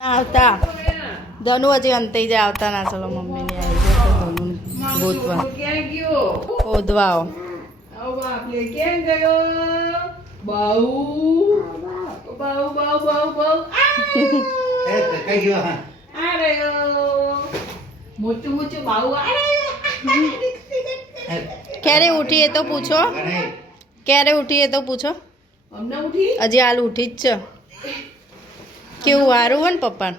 આવતા ધનુ હજી અંતે જ આવતા ના. ચલો મમ્મીને આવી જાય તો ધનુ ગોતવા શોધવા ક્યારે ઉઠી એ તો પૂછો. ક્યારે ઉઠી એ તો પૂછો. હજી હાલ ઉઠી જ છે. કેવું સારું હોય ને પપ્પા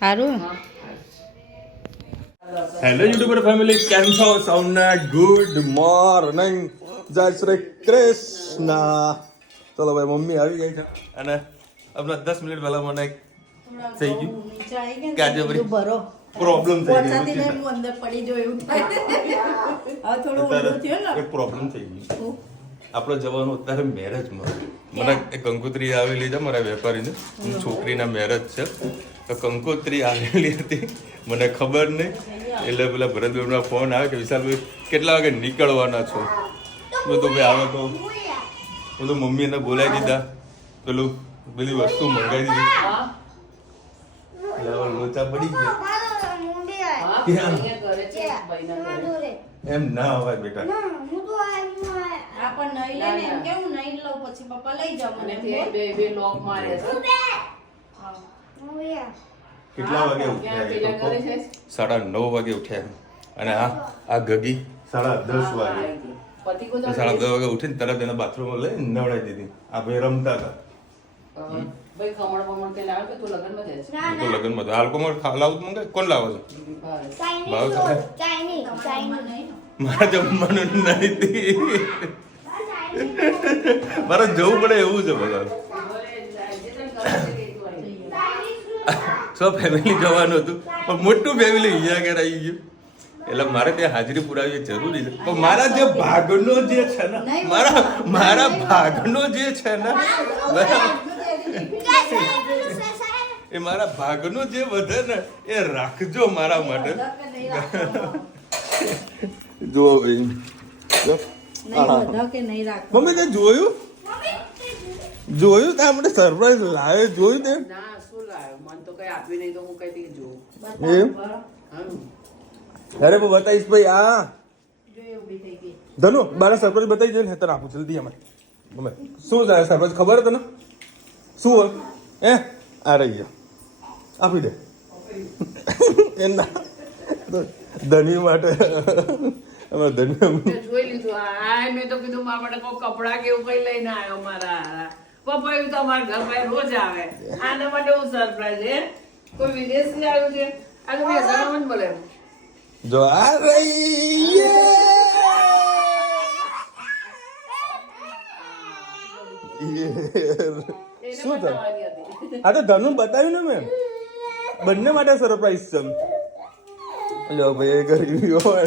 સારું. હેલો યુટ્યુબર ફેમિલી, કેમ છો? સૌને ગુડ મોર્નિંગ, જય શ્રી કૃષ્ણ. ચલો ભાઈ, મમ્મી આવી ગઈ છે અને હમણાં 10 મિનિટ પહેલા મને થઈ ગયું કે આજે બધી પ્રોબ્લેમ થઈ ગઈ. અંદર પડી જો એવું થાય. એક પ્રોબ્લેમ થઈ ગઈ. આપણે જવાનું અત્યારે મેરેજમાં. મને એક કંકોત્રી આવેલી છે મારા વેપારીને, છોકરીના મેરેજ છે તો કંકોત્રી આવેલી હતી, મને ખબર નહીં. એટલે પેલા ભરતભાઈનો ફોન આવે કે વિશાલભાઈ કેટલા વાગે નીકળવાના છો? મેં તો ભાઈ આવે તો હું તો મમ્મીને બોલાવી દીધા, પેલી વસ્તુ મંગાવી દીધી, લોચા પડી ગયા. એમ ના હોય બેટા. કેટલા વાગે ઉઠ્યા? 9:30 વાગે ઉઠ્યા અને આ ગગી 10:30 વાગે. 10:30 વાગે ઉઠીને તરત એના બાથરૂમમાં લઈ નવડાવી દીધી. આ ભાઈ રમતા હતા. લગ્નમાં આલ્કોહોલ લાવું મંગાય? કોણ લાવે છે? મારા જમવાનું નથી. મારે જવું પડે એવું છે બધા. ફેમિલી જવાનું હતું પણ મોટું ફેમિલી અહીંયા આગળ આવી ગયું એટલે મારે ત્યાં હાજરી પુરાવી જરૂરી છે. પણ મારા જે ભાગનો જે છે ને, મારા ભાગનો જે છે ને, એ મારા ભાગનો જે વધે ને એ રાખજો મારા માટે. જો મમ્મી તે જોયું તો આપણે સરપ્રાઈઝ લાવે. જોયું તે અરે બતાવીશ ભાઈ. આ ધનુ મારા સરપ્રાઈઝ બતાવી દે ને તને આપું જલ્દી. અમારે શું થાય સરપ્રાઈઝ ખબર તને શું હોય? આ રહી ગયા, આપી દે. એના ધની માટે જોઈ લીધું. મેં તો કીધું મારા માટે કોઈ કપડા કે એવું કઈ લઈને આવ્યો. મારા પપ્પા તો અમારા ઘર પાસે રોજ આવે. આના માટે હું સરપ્રાઈઝ હે? કોઈ વિદેશથી આવ્યું છે? આ તો મેં જણાવવાનું બોલે. જો આ રહી શું થાય? આ તો ધનુ બતાવ્યું ને મેં, બંને માટે સરપ્રાઈઝ છે. લો ભાઈ ગરીબી હોય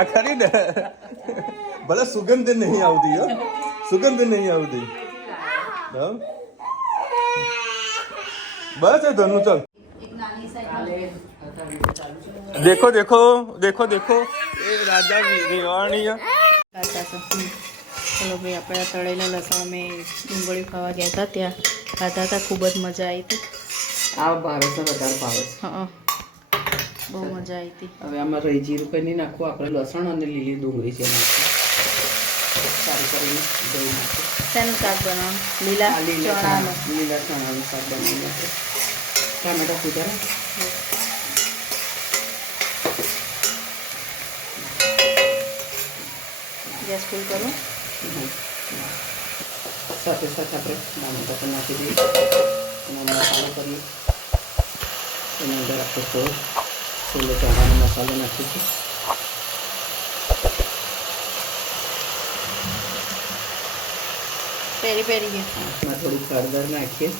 આ ખરી ને. ભલે સુગંધ નહીં આવતી, સુગંધ નહીં આવતી. બસ ધનુ ચાલ. देखो देखो देखो देखो એ રાજા વિવાણી. ચલો ભાઈ, આપણે તળેલા લસણ અમે ડુંગળી ખાવા ગયા હતા, ત્યાં ખાધા હતા. ખૂબ જ મજા આવી હતી. આ ભાવે છે, વધારે ભાવે છે. હા, બહુ મજા આવી હતી. હવે આમાં રહી જીરું કંઈ નહીં નાખવું, આપણે લસણ અને લીલી ડુંગળી છે સારી કરીને દહીં નાખવું. શેનું શાક બનાવવાનું? લીલા ચણાનું. લીલા ચણાનું શાક બનાવી નાખે. ટામેટા સુધારા. ગેસ ફૂલ કરું. સાથે સાથે આપણે ટામેટા પણ નાખી દઈએ અને મસાલો કરીએ. એની અંદર આપણે છોલે ચણાનો મસાલો નાખીશું. પેરી પેરી ગયું. એમાં થોડું હળદર નાખીએ,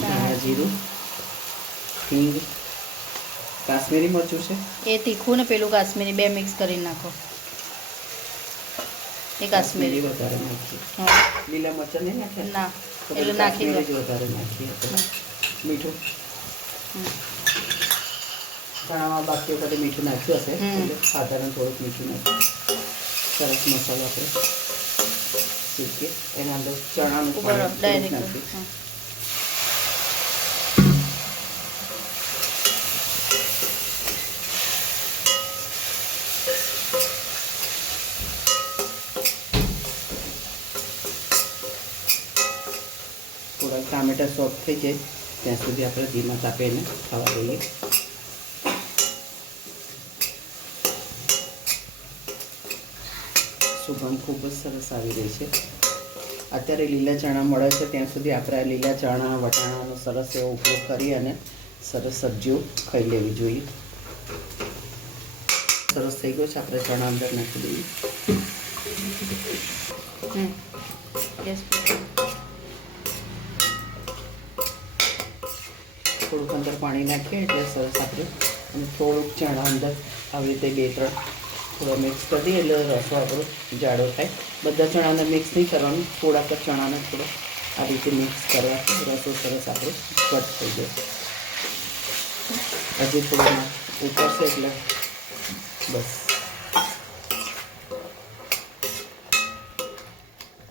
ધાણા જીરું, હિંગ, કાશ્મીરી મરચું છે એ તીખું ને પેલું કાશ્મીરી બે મિક્સ કરીને નાખો. એ કાશ્મીરી વધારે નાખીએ. હા, લીલા મરચાં નહીં નાખ્યા? ના, એટલે નાખી દો. વધારે નાખીએ. મીઠું ચણામાં બાકી વખતે મીઠું નાખ્યું હશે એટલે સાધારણ થોડુંક મીઠું નાખ્યું. સરસ મસાલો આપણે શીખીએ. એના અંદર ચણાનું ડાયરેક્ટ થોડાક ટામેટા સોફ્ટ થઈ જાય ત્યાં સુધી આપણે ધીમા તાપે એને ખાવા દઈએ. સુગંધ ખૂબ જ સરસ આવી રહી છે. અત્યારે લીલા ચણા મળે છે ત્યાં સુધી આપણે આ લીલા ચણા વટાણાનો સરસ એવો ઉપયોગ કરી અને સરસ સબ્જીઓ ખાઈ લેવી જોઈએ. સરસ થઈ ગયો છે, આપણે ચણા અંદર નાખી દઈએ. થોડુંક અંદર પાણી નાખીએ એટલે સરસ આપણે અને થોડુંક ચણા અંદર આવી રીતે 2-3 થોડો મિક્સ કરી દઈએ એટલે રસો આપણો જાડો થાય. બધા ચણાને મિક્સ નહીં કરવાનું, થોડાક જ ચણાને થોડો આ રીતે મિક્સ કરવાથી રસો સરસ આપણો કટ થઈ જાય. હજી થોડો ઉપરશે એટલે બસ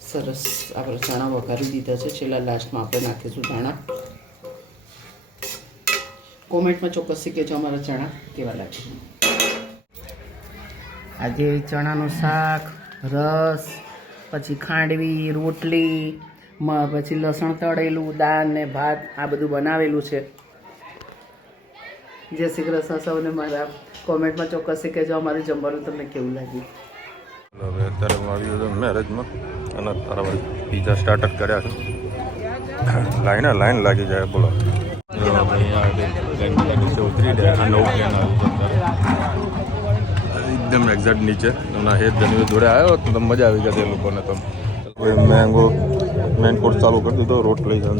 સરસ આપણે ચણા વઘારી દીધા છે. છેલ્લા લાસ્ટમાં આપણે નાખીશું ચણા. કોમેન્ટમાં ચોક્કસથી કહેજો અમારા ચણા કેવા લાગે. આજે ચણાનું શાક, રસ, પછી ખાંડવી, રોટલી, પછી લસણ તળેલું, દાળ ને ભાત આ બધું બનાવેલું છે. જય શ્રી કૃષ્ણ સૌને. મારા કોમેન્ટમાં ચોક્કસથી કહેજો અમારું જમવાનું તમને કેવું લાગ્યું. હવે અત્યારે હું આવી ગયો મેરેજમાં અને તારા ભાઈ પીઝા સ્ટાર્ટ કર્યા છે. લાઈન લાગી જાય બોલો. ઉતરી દે આ નવું પ્લેન એકદમ એક્ઝેક્ટ નીચે એમના હેત ધની જોડે આવ્યો તો મજા આવી ગઈ એ લોકોને. તો મેંગો મેન કોર્સ ચાલુ કરી દીધો. રોટલી છે,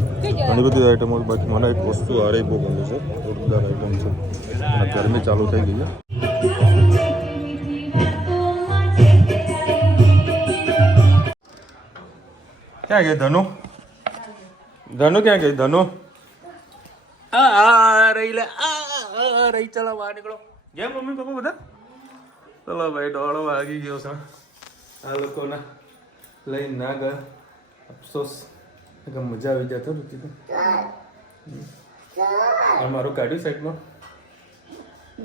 ઘણી બધી આઈટમો. બાકી મને એક વસ્તુ હારે બહુ ગમે છે, જોરદાર આઈટમ છે. અને ગરમી ચાલુ થઈ ગઈ છે. ક્યાં ગઈ ધનુ? ધનુ ક્યાં ગઈ? ધનુ રહી લે રહી. ચલો બહાર નીકળો. જેમ મમ્મી પપ્પા બધા ચલો ભાઈ. 1:30 વાગી ગયો છે. આ લોકોને લઈને ના ગયા, અફસોસ. મજા આવી જતો રુચિ તો. મારું કાઢ્યું સાઈડમાં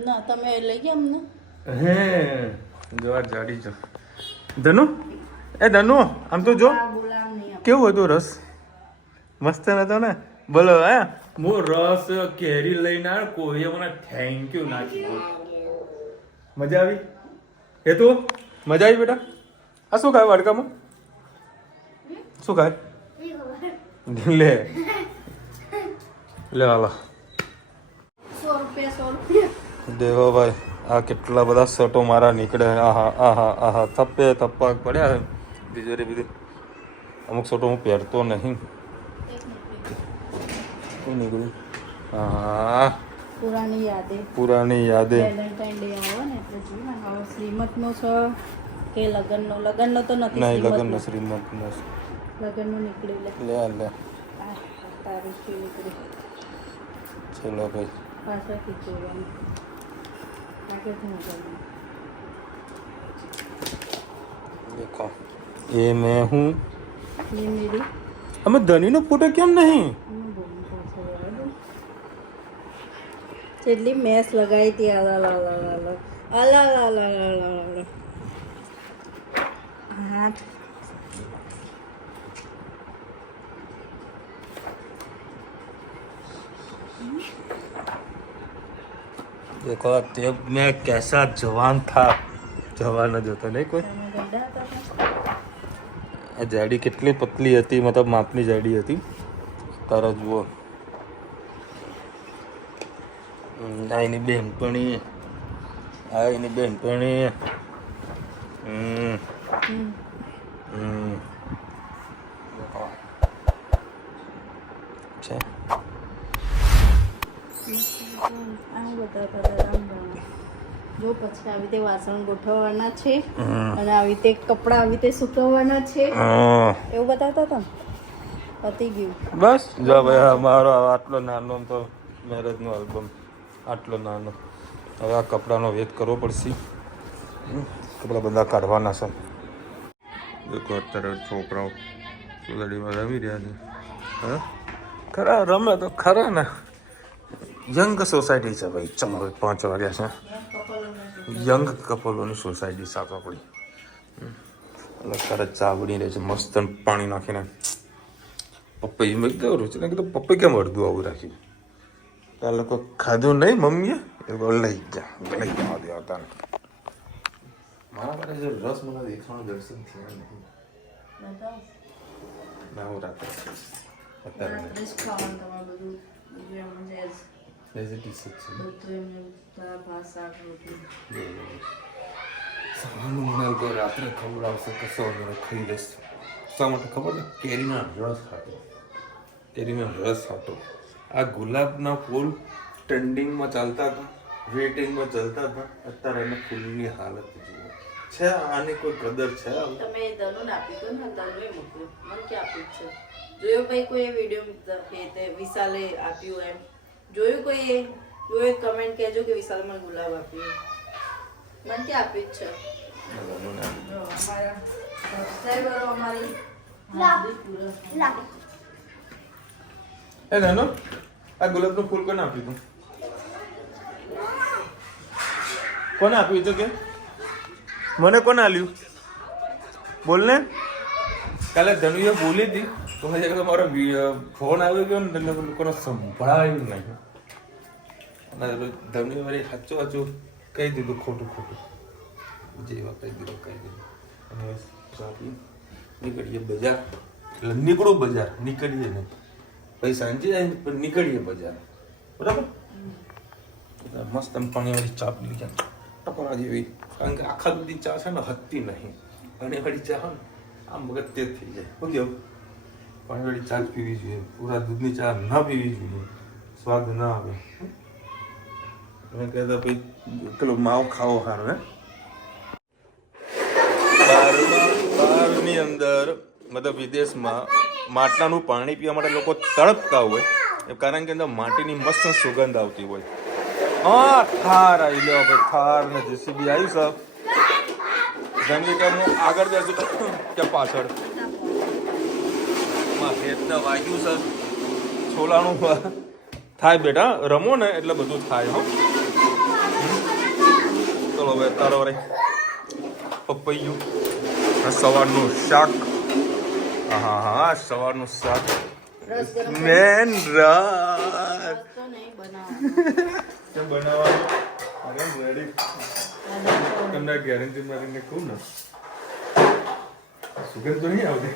ના તમે લઈ ગયા અમને. હે જવા જાડી છે. ધનુ એ ધનુ આમ તો જો કેવું હતું રસ? મસ્ત નતો ને? બોલો હે હું રસ કેરી લઈને આવ્યો. કોઈએ મને થેન્ક યુ ના કીધું. મજા આવી? એ તો મજા આવી બેટા? આ શું ખાય વાડકામાં? શું ખાય? લે લે હાલો. 100 રૂપિયા. દેવો ભાઈ આ કેટલા બધા શર્ટો મારા નીકળે. આહા આહા આહા થપ્પે થપ્પા પડ્યા છે. બીજરી બીજી અમુક શર્ટો હું પહેરતો નહીં. શું નીકળ્યું? હા પુરાની યાદે. વેલેન્ટાઇન ડે આવે ને એટલે જોઈ ને હવે શ્રીમતનો છે કે લગ્નનો? લગ્નનો તો નથી. નહીં લગ્નનો શ્રીમંતનો લગ્નનો નીકળી લે. લે તારું શું નીકળી ચલો ભાઈ. પાછળથી જોવાનું આગળથી નીકળવાનું. દેખો એ મેં હું. ये मेरी અમે ધનીનો ફોટો કેમ નહીં? જેટલી મેસ લગાવી હતી. હાથ देखो तब मैं कैसा जवान था. जवान જ હતો નહીં કોઈ. આ જાડી કેટલી પતલી હતી, મતલબ માપની જાડી હતી. તારા જુઓ આ એની બેનપણી. આ એની બેનપણી. છે જો પછી આવી રીતે વાસણ ગોઠવવાના છે અને આવી રીતે કપડા આવી રીતે સુકવવાના છે એવું બતાવતા હતા. પતી ગયું બસ. જો ભાઈ અમારો આટલો નાનો તો મેરેજનો આલ્બમ આટલો નાનો. હવે આ કપડાનો વેત કરવો પડશે. કપડા બધા કાઢવાના છે. દેખો અત્યારે છોકરાઓ સોસાયટીમાં રમી રહ્યા છે. હા ખરા રમે તો ખરા ને. યંગ સોસાયટી છે ભાઈ. ચલો 5 વાગ્યા છે. યંગ કપલોની સોસાયટી સાફ આપણી. એટલે ત્યારે ચા બની રહી છે મસ્ત પાણી નાખીને. પપ્પા મેં કીધું રુચિને કીધું પપ્પા કેમ અડધું આવું રાખ્યું? આ લોકો ખાધું નહીં મમ્મીએ એ લઈ જવા દે હતા. મારા માટે જો રસ મને દેખાવાનું દર્શન થયા નહીં. ના હું રાત્રે અત્યારે રાત્રે ખબર આવશે કશો ખાઈ લઈશ. શા માટે ખબર છે? કેરીનો રસ ખાતો. આ ગુલાબના ફૂલ ટ્રેન્ડિંગમાં ચાલતા હતા, વેટિંગમાં ચાલતા હતા. અત્યારે એને ફૂલની હાલત જુઓ છે. આની કોઈ કદર છે? તમે ધનુને આપી દો ને, ધનુએ મોકલ્યું, મને ક્યાં આપ્યું છે? જોયો ભાઈ કોઈ વિડીયો વિશાલે આપ્યું એમ જોયું? કોઈ જોયું? કમેન્ટ કહેજો કે વિશાલે મને ગુલાબ આપ્યું. મને ક્યાં આપ્યું છે? અમારા સબસ્ક્રાઇબરો અમારી એ નાનો આ ગુલાબનું ફૂલ કોને આપ્યું તું? કોને આપ્યું તો કે મને કોને આલ્યું? બોલ ને. કાલે ધનુએ બોલી હતી તો હજી તમારો ફોન આવ્યો ગયો ને તમને લોકોને સંભળાયું નહીં. અને ધનુએ વળી સાચું કહી દીધું, ખોટું જે વાત કહી દીધું. અને નીકળીએ બજાર. એટલે નીકળું બજાર, નીકળીએ નહીં પછી સાંજે જાય પણ નીકળીએ બજાર. બરાબર? મસ્ત પાણીવાળી ચા પી લીધી, ટપરા જેવી. કારણ કે આખા દૂધની ચા છે ને હતી નહીં. પાણીવાળી ચા હોય ને આમ મગજ તેજ થઈ જાય. શું કેવું? પાણીવાળી ચા જ પીવી જોઈએ. પૂરા દૂધની ચા ના પીવી જોઈએ, સ્વાદ ના આવે. મેં કહેતા ભાઈ પેલો માવો ખાવો સારો. બહારની અંદર મતલબ વિદેશમાં માટલાનું પાણી પીવા માટે લોકો તડપતા હોય, કારણ કે અંદર માટીની મસ્ત સુગંધ આવતી હોય. હા, થાર આવી લ્યો ભાઈ, થાર ને જેસીબી આવ્યું સર. જનરેટર હું આગળ બેસું કે પાછળ? ખેતને વાગ્યું સર, છોલાનું થાય બેટા, રમો ને એટલે બધું થાય. હો ચલો હવે તારો રે પપૈયું સવારનું શાક. હા સવારનું શાક મેન રાત બનાવવાનું. અરે વેરી તમને ગેરંટી મારીને કહું ને, સુગંધ તો નહીં આવતી.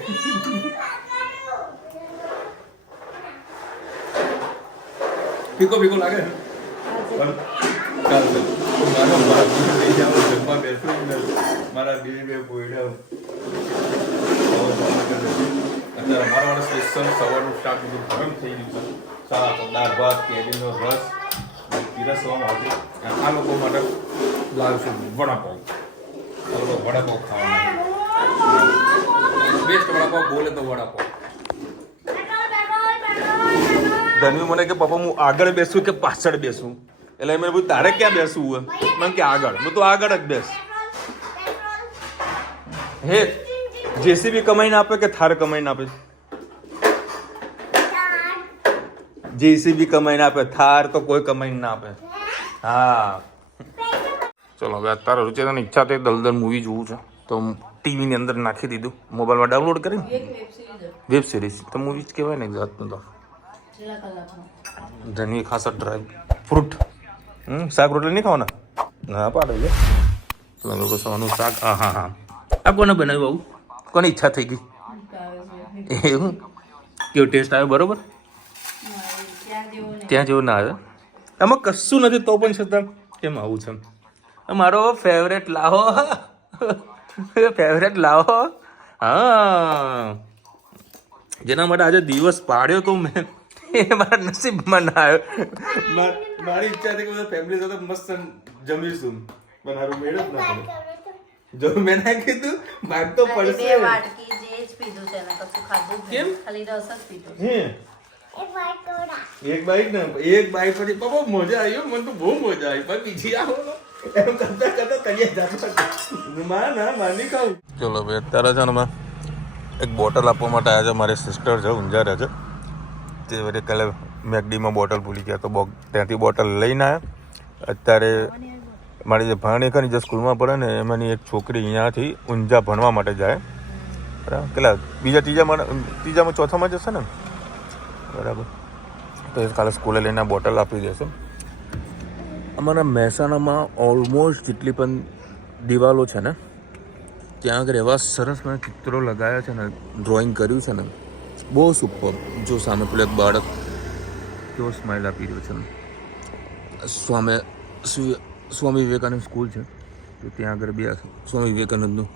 ફીકો લાગે ને જમવા બેસું ને મારા બે પોયડા અત્યારે મારા સ્પેશિયલ સવારનું શાક બધું ગરમ થઈ ગયું છે. શાક, દાળ ભાત, કેરીનો રસ પીરસવામાં આવશે. આ લોકો માટે લાવશું વડાપાઉં. આ લોકો વડાપાઉં ખાવાના બેસ્ટ વડાપાઉં બોલે તો વડાપાઉં. ધનવી મને કે પપ્પા હું આગળ બેસું કે પાછળ બેસું? એટલે મેં બધું તારે ક્યાં બેસવું હોય? મને કે આગળ. હું તો આગળ જ બેસ. હે જેસીબી કમાઈને આપે કે થાર કમાઈને આપે? જેસીબી કમાઈને આપે, થાર તો કોઈ કમાઈને ના આપે. હા ચલો હવે અત્યારે રુચિતાની ઈચ્છા થઈ દલદલ મૂવી જોવું છે તો ટીવીની અંદર નાખી દીધું, મોબાઈલમાં ડાઉનલોડ કરી વેબ સિરીઝ. તો મૂવી જ કહેવાય ને જાતનું. તો ધની ખાસા ડ્રાય ફ્રૂટ શાક રોટલી નહીં ખાવાના? ના પાડે છે. લોકો સવાનું શાક. હા આ કોને બનાવ્યું આવું? કોની ઈચ્છા થઈ ગઈ? એવું કેવો ટેસ્ટ આવ્યો? બરોબર? ત્યાં જેવું ના આવે. આમાં કશું નથી તો પણ છતાં કેમ આવું છે? મારો ફેવરેટ લાવો. હા જેના માટે આજે દિવસ પાડ્યો તો મેં, એ મારા નસીબમાં ના આવ્યો. મારી ઈચ્છા હતી કે બધા ફેમિલી સાથે મસ્ત જમીશું, પણ મારું મેળ જ ના પડે. જો મેં ના કીધું ભાગ તો પડશે. કેમ? એક બાઈટ પછી બાબા મજા આવી. મને તો બહુ મજા આવી. પણ બીજી આવો એમ કરતા કરીએ માની ખાવું. ચલો ભાઈ અત્યારે છે ને એક બોટલ આપવા માટે આવ્યા છે. મારી સિસ્ટર છે, ઊંઝા રહે છે. તે વડે કાલે મેકડીમાં બોટલ ભૂલી ગયા તો ત્યાંથી બોટલ લઈને આવ્યા. અત્યારે મારી જે ભાણી ખરી જે સ્કૂલમાં પડે ને એમાંની એક છોકરી અહીંયાથી ઊંઝા ભણવા માટે જાય. બરાબર? કેટલા ત્રીજામાં ચોથામાં જશે ને? બરાબર. તો એ કાલે સ્કૂલે લઈને બોટલ આપી દેશે. અમારા મહેસાણામાં ઓલમોસ્ટ જેટલી પણ દિવાલો છે ને ત્યાં આગળ એવા સરસ મને ચિત્રો લગાવ્યા છે ને, ડ્રોઈંગ કર્યું છે ને, બહુ સુપર. જો સામે પેલું એક બાળક કેવો સ્માઇલ આપી રહ્યો છે ને. સ્વામી વિવેકાનંદ સ્કૂલ છે તો ત્યાં આગળ બી સ્વામી વિવેકાનંદનું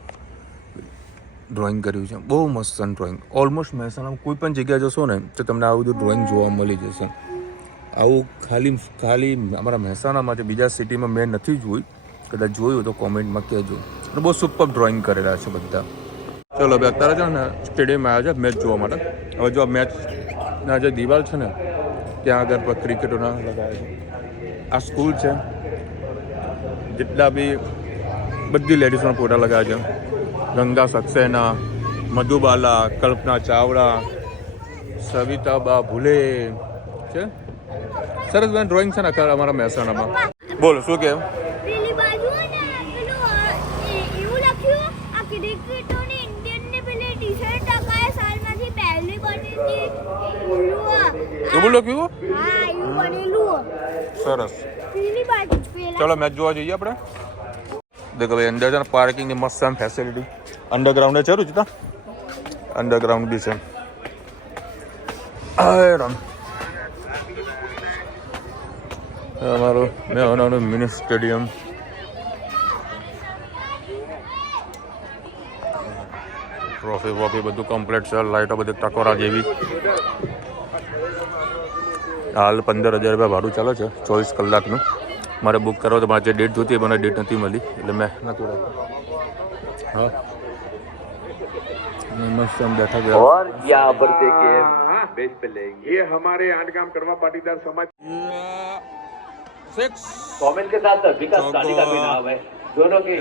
ડ્રોઈંગ કર્યું છે. બહુ મસ્ત ડ્રોઈંગ. ઓલમોસ્ટ મહેસાણામાં કોઈ પણ જગ્યાએ જશો ને તો તમને આવું બધું ડ્રોઈંગ જોવા મળી જશે. આવું ખાલી અમારા મહેસાણામાં છે, બીજા સિટીમાં મેં નથી જોયું. કદાચ જોયું તો કોમેન્ટમાં કહેજો. અને બહુ સુપર ડ્રોઈંગ કરેલા છે બધા. ચલો હવે અત્યારે છે ને સ્ટેડિયમમાં આવ્યા છે મેચ જોવા માટે. હવે જો મેચના જે દિવાલ છે ને ત્યાં આગળ પર ક્રિકેટોના લગાવ્યા છે. આ સ્કૂલ છે, જેટલા બી બધી લેડીઝના ફોટા લગાવ્યા છે. ગંગા સક્સેના, મધુબાલા, કલ્પના ચાવડા, સવિતાબા ભુલે છે. સરસ બધા ડ્રોઈંગ છે ને અમારા મહેસાણામાં. બોલો શું કેમ? પેલી બાજુ ને પેલું એવું લખ્યું આ ક્રિકેટોની ઇન્ડિયનને પેલી ટી-શર્ટ ટકાએ સાલમાંથી પહેલી બની હતી એવું લખ્યું? હા એવું બનેલું સરસ. પેલી બાજુ પેલા ચલો મેચ જોવા જઈએ આપણે. દેખો ભાઈ અંદર છે ને પાર્કિંગની મસ્ત આમ ફેસિલિટી. અંડરગ્રાઉન્ડ છે રૂચિતા, અંડરગ્રાઉન્ડ બી છે. અમારું મેં મિની સ્ટેડિયમ. ટ્રોફી વોફી બધું કમ્પ્લીટ છે. લાઇટો બધી ટકોરા જેવી. હાલ 15,000 રૂપિયા ભાડું ચાલે છે 24 કલાકનું. મારે બુક કરો તો મારે જે ડેટ જોતી મને ડેટ નથી મળી એટલે મેં નહોતું રાખ્યું. હા મસ્ત हम बैठा गया और यहाँ पर देखिए बेच पे लेंगे ये हमारे आठ गांव कड़वा पाटीदार समाज कमेंट के साथ विकास गांधी का भी नाम है दोनों की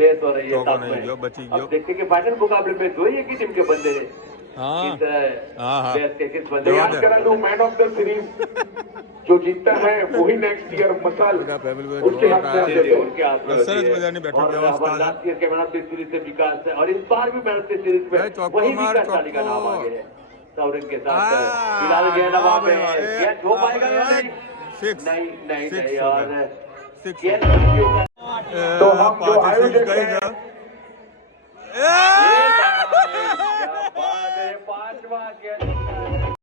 रेस हो रही है साथ में बची अब देखते कि फाइनल मुकाबले में दो ही की टीम के बंदे हैं किस बंदे याद करा लो मैन ऑफ द सीरीज जो जीतता है वही नेक्स्ट ईयर मसाल उसके हाथ में उनके हाथ में सरस मजानी बैठक और व्यवस्था है. लास्ट ईयर के मैन ऑफ द सीरीज से विकास है और इस बार भी मैन ऑफ द सीरीज में वही विकास गांधी का नाम आगे है सौरभ के साथ फिलहाल गया ना वहाँ पे क्या जो पाएगा नहीं नहीं नहीं और तो हम जो आयोजक हैं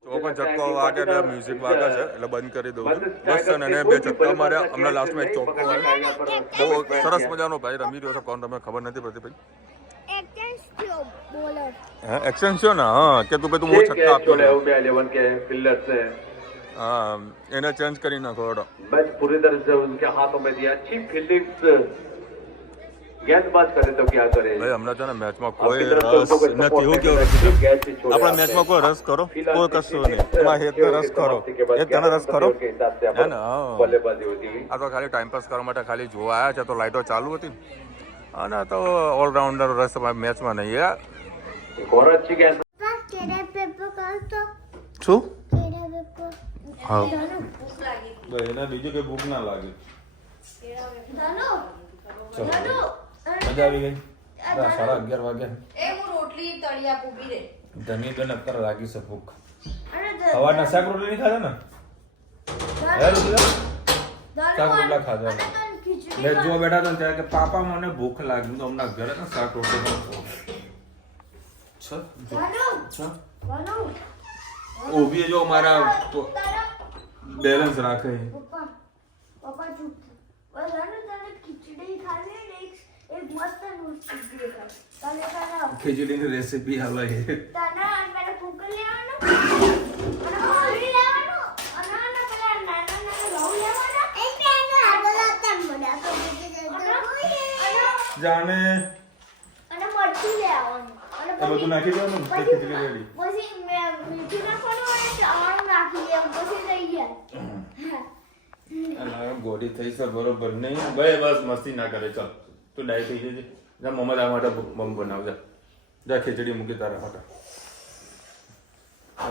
તો પણ ચક્કો વાગે એટલે મ્યુઝિક વાગે છે એટલે બંધ કરી દઉં છું. મસ્ત અને 2 ચક્કા માર્યા. હમણાં લાસ્ટમાં એક ચોક્કો બહુ સરસ મજાનો ભાઈ રમી રહ્યો છે. કોણ તમે ખબર નથી પડતી ભાઈ. એક્શન થયો બોલર હા એક્શન છે ને. હા કે તું ભાઈ તું બહુ છક્કા આપ્યો. 11 के पिलर से હા એને ચેન્જ કરી નાખો. मैच पूरी तरह से उनके हाथों में दिया अच्छी फील्डिंग्स गेंदबाज करे तो क्या करे ભાઈ હમણાં છે ને મેચમાં કોઈ રસ નથી. એવું કેવું આપણા મેચમાં કોઈ રસ કરો કોઈ કશું નહીં. તમારે એક રસ કરો એક તને રસ કરો હે ને. હા बल्लेबाजी होती हुई આ તો ખાલી ટાઈમ પાસ કરવા માટે ખાલી જોવા આવ્યા છે. તો લાઇટો ચાલુ હતી અને તો ઓલરાઉન્ડર રસ મેચમાં નહીં યાર. एक और अच्छी गेंद કેરે પેપર કરતો શું કેરે પેપર હા ભૂખ લાગી હતી. એના બીજું કઈ ભૂખ ના લાગે. ધનો ચલો ધનો મજા આવી ગઈ. 11:30 વાગ્યા. એ હું રોટલી તળી આપું બી રે. ધની બેન અત્યારે લાગી છે ભૂખ. અને સવારના શાક રોટલી નહીં ખાધા ને? હે રૂપિયા શાક રોટલા ખાધા. ખીચડી મેં જોવા બેઠા હતા ને ત્યારે કે પાપા મને ભૂખ લાગી તો હમણાં ઘરે ને શાક રોટલી ધનો ધનો ઊભી જો મારા બેલેન્સ રાખે. પપ્પા પપ્પા ચૂપ બસ ધનો તને ખીચડી ખાવી ને એક મસ્ત ખીચડી ખાવ તને ખાના ખીચડીની રેસીપી આવે છે. તને મને કુકર લેવાનું અને પાણી લેવાનું અને પેલા નાના નાના ઘઉં લેવાના એક પેનો આગળ આવતા મને તો જાણે અને મરચું લેવાનું અને એ બધું નાખી દેવાનું ને તો ખીચડી રેડી. પછી મીઠું નાખવાનું અને ચાવલ નાખી દેવાનું પછી થઈ જાય અને ગોળી થઈ છે બરોબર નહીં ભાઈ. બસ મસ્તી ના કરે. ચાલ તું ડાય થઈ જજે. જા મમ્મા તારા માટે મમ બનાવજા. જા ખીચડી મૂકી તારા માટે.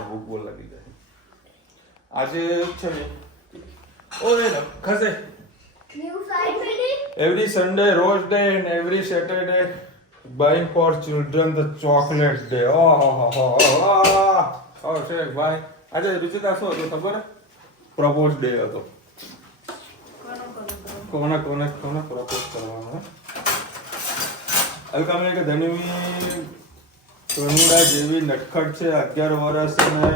ભૂખ બોલ લાગી જાય. આજે છે ને ઓરે ખસે ન્યૂ સાઈડ પેલી every Sunday, Rose Day, and every Saturday, buying for children the chocolate day. Oh, Shake, bye. આજે રુચિતા શું હતું ખબર? પ્રપોઝ ડે હતો. કોને પ્રપોઝ કરવાનો? અલકામે કે ધનવી કનુડા જેવી નટખટ છે, 11 વર્ષ અને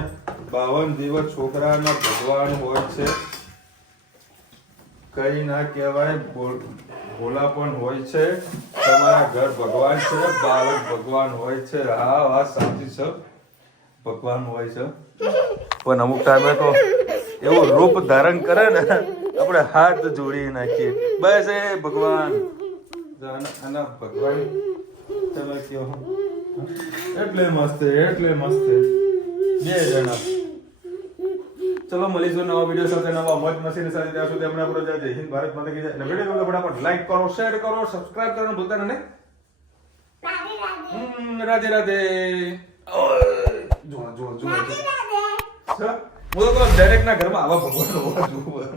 52 દિવસ છોકરાના ભગવાન હોય છે. કઈ ના કહેવાય, ભોલા પણ હોય છે. તમારા ઘર ભગવાન છે, બાળક ભગવાન હોય છે. હા, વાત સાચી છે, ભગવાન હોય છે. પણ અમુક ટાઈમે તો એવું રૂપ ધારણ કરે ને, આપણે હાથ જોડી નાખીએ, બસ એ ભગવાન. અને ભગવાન તમે કહો એટલે મસ્ત બે જણા. ચલો મળીશું નવા વિડીયો સાથે, નવા મોજ મસ્તી સાથે. ત્યાં સુધી આપણે આપણો જય હિન્દ, ભારત માતા કી જય. અને વિડીયો ગમે ફટાફટ લાઈક કરો, શેર કરો, સબસ્ક્રાઇબ કરવાનું ભૂલતા નહીં. રાધે રાધે. જો હું તો દરેક ના ઘરમાં આવા ભગવાન હોવા જોઈએ.